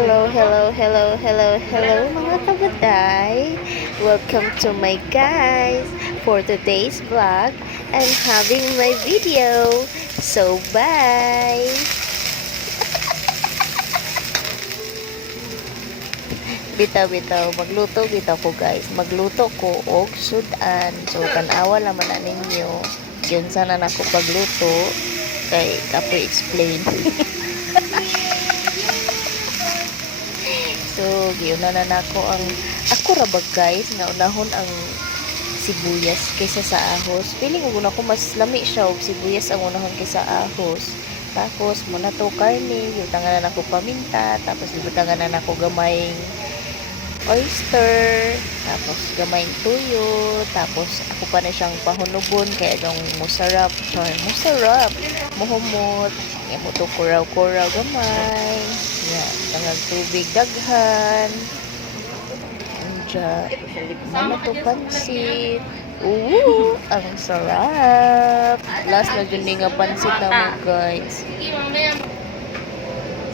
Hello mga kabaday. Welcome to my guys for today's vlog. I'm having my video. So bye. Bitaw, magluto bitaw ko guys. Magluto ko og sudan. So tanawa naman na ninyo. Yun sana nako pagluto kay kapoy explain. So, giuna na nako ang ako ra bag guys nga unahon ang sibuyas kaysa sa ahos. Feeling ko na ko mas lami siya og sibuyas ang unahon kaysa ahos. Tapos muna to karne, yutangan na nako paminta, tapos yutangan na nako gamayng oyster, tapos gamayng tuyo, tapos ako pa na siyang pahunubon kaya dong musarap, musarap, muhumot, mo to kuraw-kuraw gamay. Yan, tangang tubig daghan. Anja, mama to pansit. Ang sarap. Last na dyan nga pansit naman guys.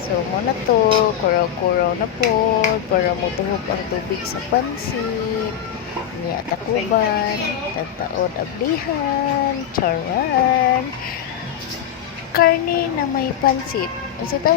So, muna to, kuraw-kuraw na po, para mutuhog ang tubig sa pansit. Niya takuban, tagtaod ablihan, charan. Karne na may pansit. Ano to?